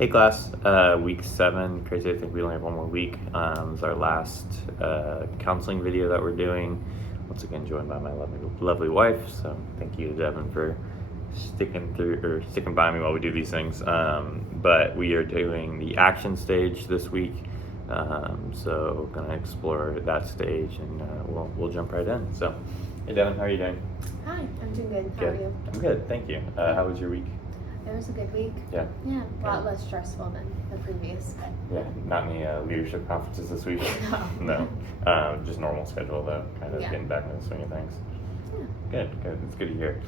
Hey class, week 7, crazy I think we only have one more week. It's our last counseling video that we're doing. Once again joined by my lovely wife, so thank you to Devin for sticking by me while we do these things. But we are doing the action stage this week, so gonna explore that stage and we'll jump right in. So, hey Devin, how are you doing? Hi, I'm doing good. How are you? I'm good, thank you. How was your week? It was a good week. Yeah. Yeah, a lot less stressful than the previous. Yeah, not any leadership conferences this week. No. Just normal schedule though, kind of getting back into the swing of things. Yeah. Good. It's good to hear.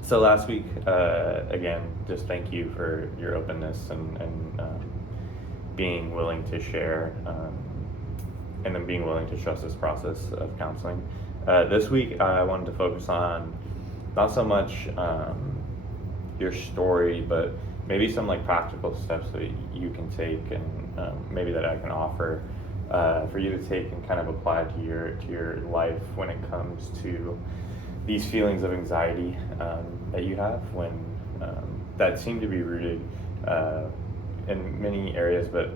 So last week, again, just thank you for your openness and being willing to share, and then being willing to trust this process of counseling. This week, I wanted to focus on not so much your story, but maybe some like practical steps that you can take and maybe that I can offer for you to take and kind of apply to your life when it comes to these feelings of anxiety that you have when that seem to be rooted in many areas, but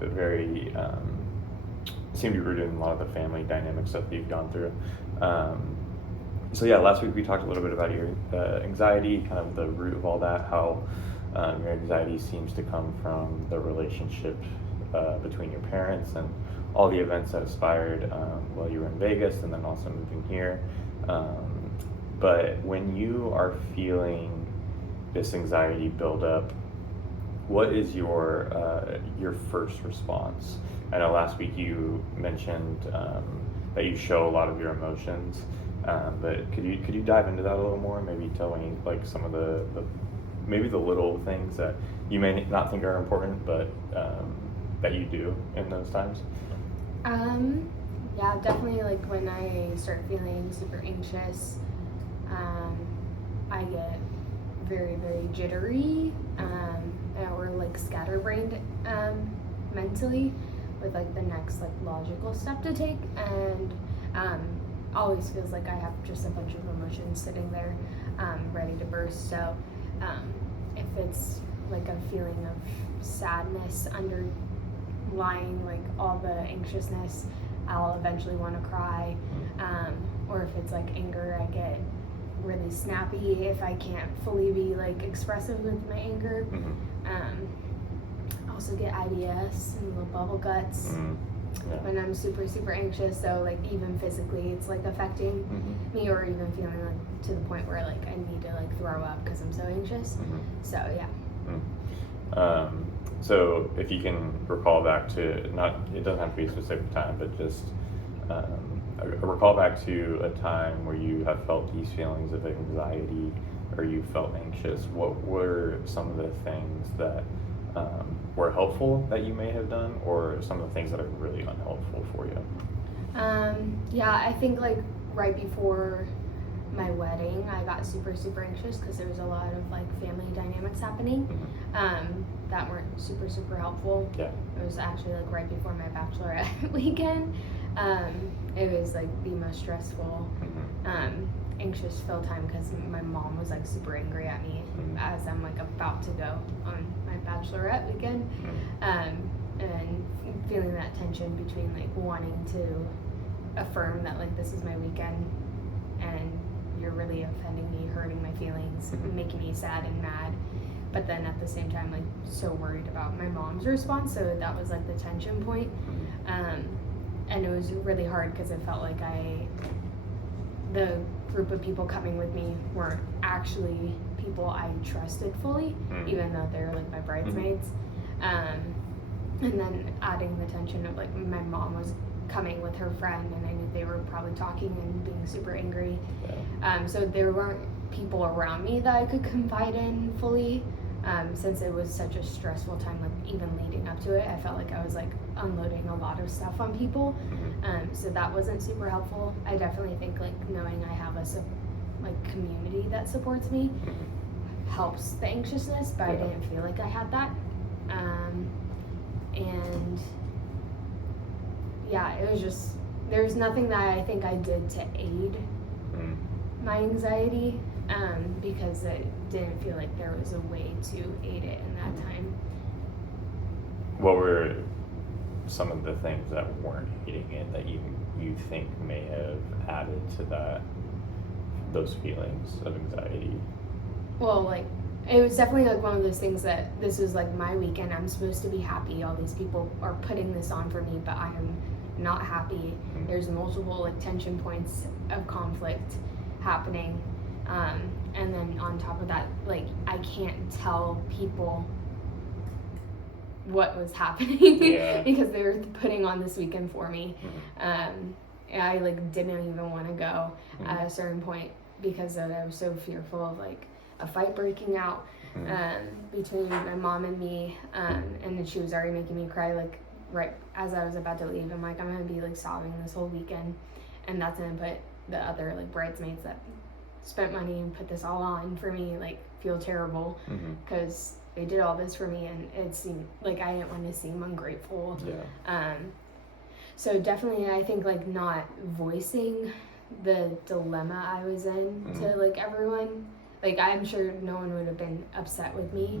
very seem to be rooted in a lot of the family dynamic stuff that you've gone through. So yeah, last week we talked a little bit about your anxiety, kind of the root of all that, how your anxiety seems to come from the relationship between your parents and all the events that aspired while you were in Vegas and then also moving here. But when you are feeling this anxiety build up, what is your first response? I know last week you mentioned that you show a lot of your emotions. But could you dive into that a little more? Maybe tell me like some of the maybe the little things that you may not think are important, but that you do in those times. Yeah, definitely. Like when I start feeling super anxious, I get very, very jittery, or like scatterbrained mentally, with like the next like logical step to take, and always feels like I have just a bunch of emotions sitting there ready to burst. So if it's like a feeling of sadness underlying like all the anxiousness, I'll eventually want to cry. Or if it's like anger, I get really snappy if I can't fully be like expressive with my anger. I also get IBS and little bubble guts. Yeah. When I'm super, super anxious, so like even physically it's like affecting me, or even feeling like to the point where like I need to like throw up because I'm so anxious. So yeah. So if you can recall back to, it doesn't have to be a specific time, but just recall back to a time where you have felt these feelings of anxiety or you felt anxious. What were some of the things that were helpful that you may have done, or some of the things that are really unhelpful for you? Yeah, I think like right before my wedding, I got super, super anxious because there was a lot of like family dynamics happening that weren't super, super helpful. Yeah. It was actually like right before my bachelorette weekend. It was like the most stressful, anxious filled time because my mom was like super angry at me as I'm like about to go on my bachelorette weekend, and feeling that tension between like wanting to affirm that like this is my weekend and you're really offending me, hurting my feelings, making me sad and mad, but then at the same time like so worried about my mom's response. So that was like the tension point, and it was really hard because it felt like the group of people coming with me weren't actually people I trusted fully, even though they're like my bridesmaids. And then adding the tension of like my mom was coming with her friend, and I knew they were probably talking and being super angry. So there weren't people around me that I could confide in fully, since it was such a stressful time, like even leading up to it. I felt like I was like unloading a lot of stuff on people. So that wasn't super helpful. I definitely think like knowing I have a community that supports me helps the anxiousness, but I didn't feel like I had that. And yeah, it was just, there's nothing that I think I did to aid my anxiety. because I didn't feel like there was a way to aid it in that time. What were some of the things that weren't aiding it that you think may have added to those feelings of anxiety? Well, like, it was definitely like one of those things that this was like my weekend. I'm supposed to be happy. All these people are putting this on for me, but I am not happy. Mm-hmm. There's multiple like tension points of conflict happening. And then on top of that, like, I can't tell people what was happening because they were putting on this weekend for me. I like didn't even want to go at a certain point because I was so fearful of like a fight breaking out between my mom and me, and then she was already making me cry like right as I was about to leave. I'm like, I'm gonna be like sobbing this whole weekend, and that's gonna put the other like bridesmaids that spent money and put this all on for me like feel terrible because they did all this for me, and it seemed like I didn't want to seem ungrateful. So definitely I think like not voicing the dilemma I was in to like everyone, like I'm sure no one would have been upset with me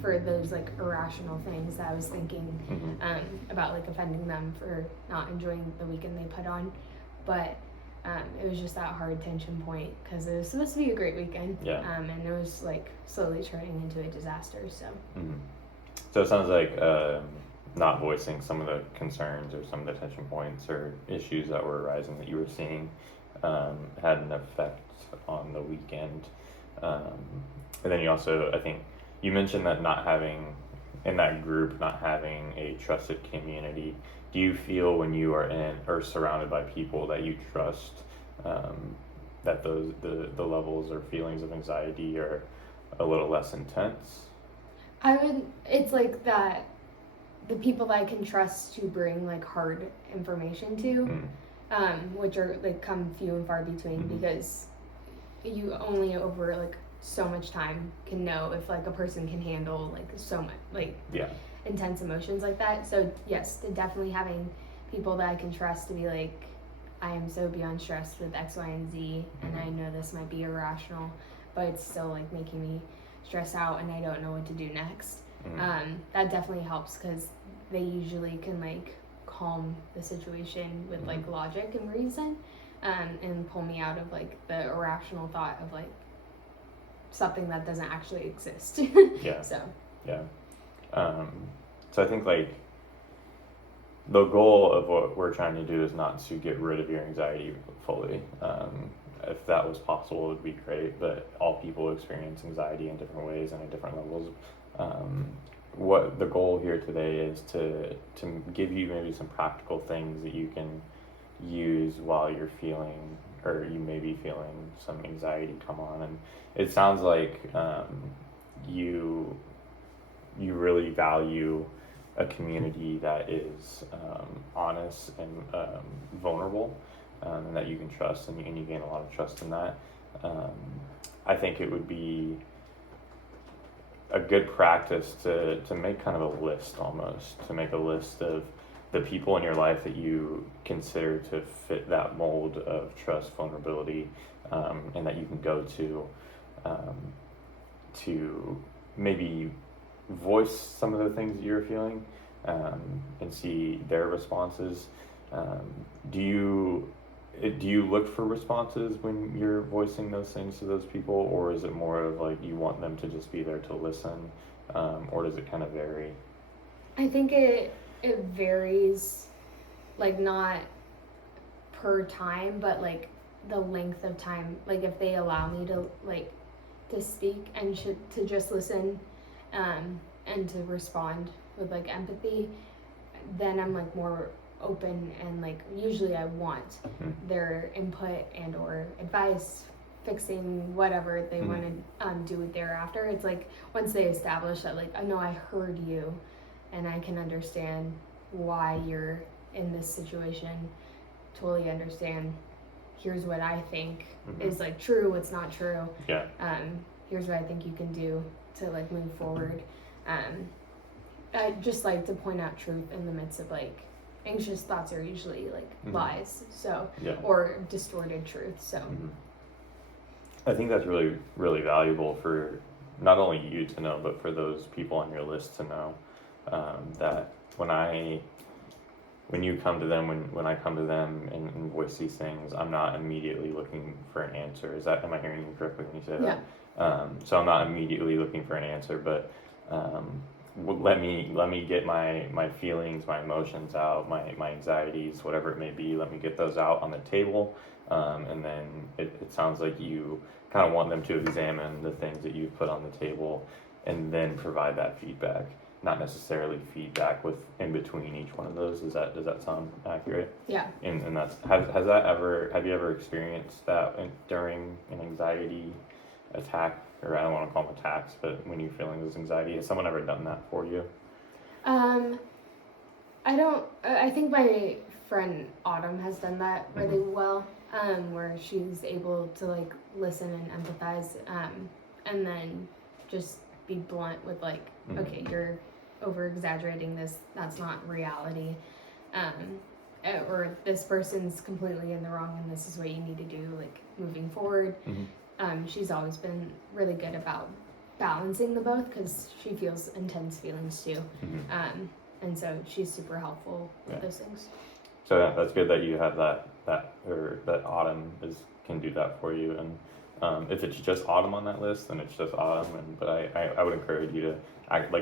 for those like irrational things that I was thinking about like offending them for not enjoying the weekend they put on, but it was just that hard tension point because it was supposed to be a great weekend, and it was like slowly turning into a disaster. So it sounds like not voicing some of the concerns or some of the tension points or issues that were arising that you were seeing had an effect on the weekend. And then you also, I think you mentioned that not having in that group, not having a trusted community. Do you feel when you are in or surrounded by people that you trust, that the levels or feelings of anxiety are a little less intense? It's like that the people that I can trust to bring like hard information to, which are like come few and far between because you only over like so much time can know if like a person can handle like so much like intense emotions like that. So yes, definitely having people that I can trust to be like, I am so beyond stressed with X, Y, and Z, and I know this might be irrational, but it's still like making me stress out and I don't know what to do next. That definitely helps because they usually can like calm the situation with like logic and reason, and pull me out of like the irrational thought of like something that doesn't actually exist. So I think like the goal of what we're trying to do is not to get rid of your anxiety fully. If that was possible, it would be great, but all people experience anxiety in different ways and at different levels. What the goal here today is to give you maybe some practical things that you can use while you're feeling, or you may be feeling some anxiety come on. And it sounds like you really value a community that is honest and vulnerable, and that you can trust, and you gain a lot of trust in that. I think it would be a good practice to make kind of a list, almost to make a list of the people in your life that you consider to fit that mold of trust, vulnerability, and that you can go to maybe voice some of the things that you're feeling, and see their responses. Do you look for responses when you're voicing those things to those people, or is it more of like you want them to just be there to listen, or does it kind of vary? I think it varies, like not per time, but like the length of time. Like if they allow me to speak and to just listen, and to respond with like empathy, then I'm like more open, and like usually I want their input and or advice, fixing whatever they want to do thereafter. It's like once they establish that like, I know I heard you and I can understand why you're in this situation, totally understand, here's what I think is like true, what's not true, here's what I think you can do to like move forward. I just like to point out truth in the midst of like anxious thoughts are usually like lies, so or distorted truth. So I think that's really, really valuable for not only you to know, but for those people on your list to know, that when you come to them, when I come to them and voice these things, I'm not immediately looking for an answer. Am I hearing you correctly when you say that? So I'm not immediately looking for an answer, but let me get my feelings, my emotions out, my anxieties, whatever it may be. Let me get those out on the table, and then it sounds like you kind of want them to examine the things that you've put on the table, and then provide that feedback. Not necessarily feedback with in between each one of those. Does that sound accurate? Yeah. And that's have you ever experienced that during an anxiety attack, or I don't want to call them attacks, but when you're feeling this anxiety, has someone ever done that for you? I don't. I think my friend Autumn has done that really well. Where she's able to like listen and empathize, and then just be blunt with like, okay, you're over exaggerating this. That's not reality. Or this person's completely in the wrong, and this is what you need to do, like moving forward. She's always been really good about balancing the both because she feels intense feelings too. And so she's super helpful with those things. So yeah, that's good that you have that Autumn can do that for you. And if it's just Autumn on that list, then it's just Autumn. But I would encourage you to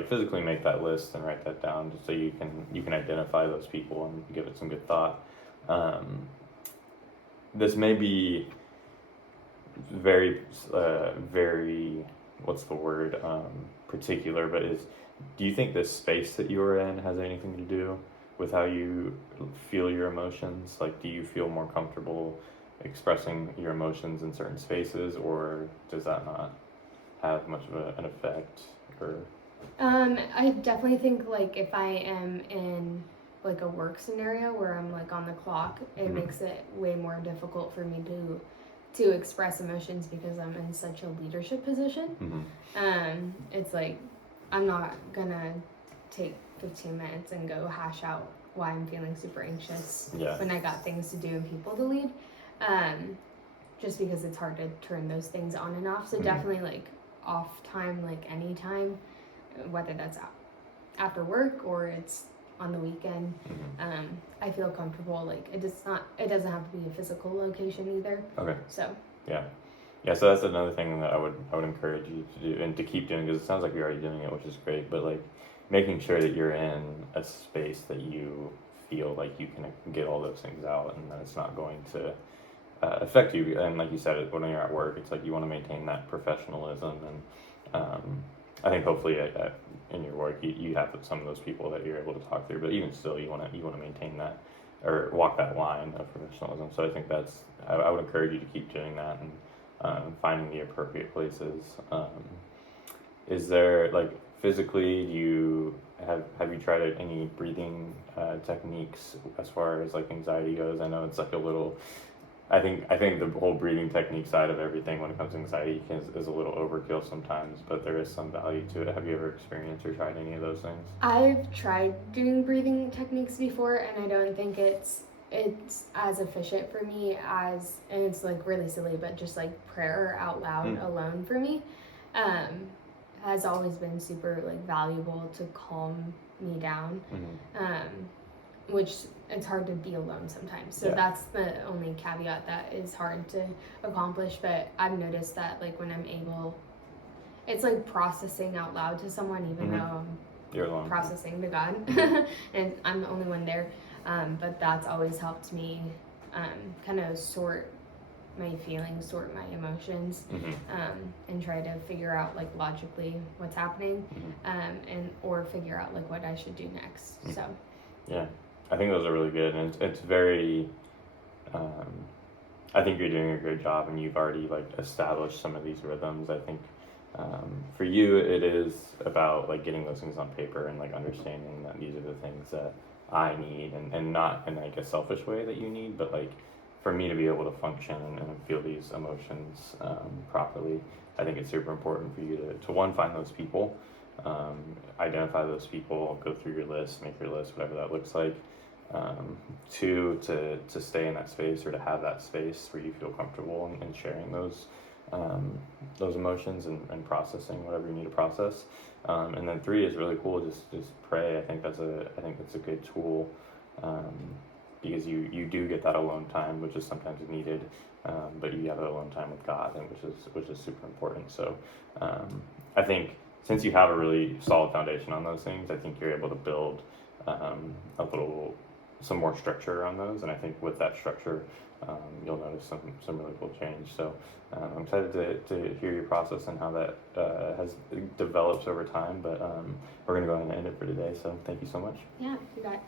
physically make that list and write that down, just so you can identify those people and give it some good thought. This may be very what's the word, particular, but do you think this space that you are in has anything to do with how you feel your emotions? Like, do you feel more comfortable expressing your emotions in certain spaces, or does that not have much of an effect? Or I definitely think like if I am in like a work scenario where I'm like on the clock, it makes it way more difficult for me to express emotions because I'm in such a leadership position. It's like I'm not gonna take 15 minutes and go hash out why I'm feeling super anxious when I got things to do and people to lead, just because it's hard to turn those things on and off. So definitely like off time, like anytime, whether that's after work or it's on the weekend, I feel comfortable. Like it doesn't have to be a physical location either. Okay. So so that's another thing that I would encourage you to do and to keep doing, because it sounds like you're already doing it, which is great, but like making sure that you're in a space that you feel like you can get all those things out, and that it's not going to affect you. And like you said, when you're at work, it's like you want to maintain that professionalism, and I think hopefully in your work you have some of those people that you're able to talk through, but even still you want to maintain that or walk that line of professionalism. So I think I would encourage you to keep doing that and finding the appropriate places. Is there, like, physically, have you tried any breathing techniques as far as like anxiety goes? I know it's like a little, I think the whole breathing technique side of everything when it comes to anxiety is a little overkill sometimes, but there is some value to it. Have you ever experienced or tried any of those things? I've tried doing breathing techniques before, and I don't think it's as efficient for me and it's like really silly, but just like prayer out loud alone for me has always been super like valuable to calm me down. Which it's hard to be alone sometimes. So that's the only caveat that is hard to accomplish. But I've noticed that like when I'm able, it's like processing out loud to someone, even though I'm processing to God and I'm the only one there. But that's always helped me kind of sort my feelings, sort my emotions, and try to figure out like logically what's happening, or figure out like what I should do next. So I think those are really good, and it's very I think you're doing a great job, and you've already like established some of these rhythms. I think for you it is about like getting those things on paper and like understanding that these are the things that I need, and not in like a selfish way that you need, but like for me to be able to function and feel these emotions properly. I think it's super important for you to one, find those people, identify those people, go through your list, make your list, whatever that looks like. Two, to stay in that space or to have that space where you feel comfortable in sharing those those emotions and processing whatever you need to process. And then 3 is really cool. Just pray. I think that's a good tool, because you do get that alone time, which is sometimes needed, but you have that alone time with God, and which is super important. So I think since you have a really solid foundation on those things, I think you're able to build some more structure around those. And I think with that structure, you'll notice some really cool change. So I'm excited to hear your process and how that has develops over time. But we're going to go ahead and end it for today. So thank you so much. Yeah, you got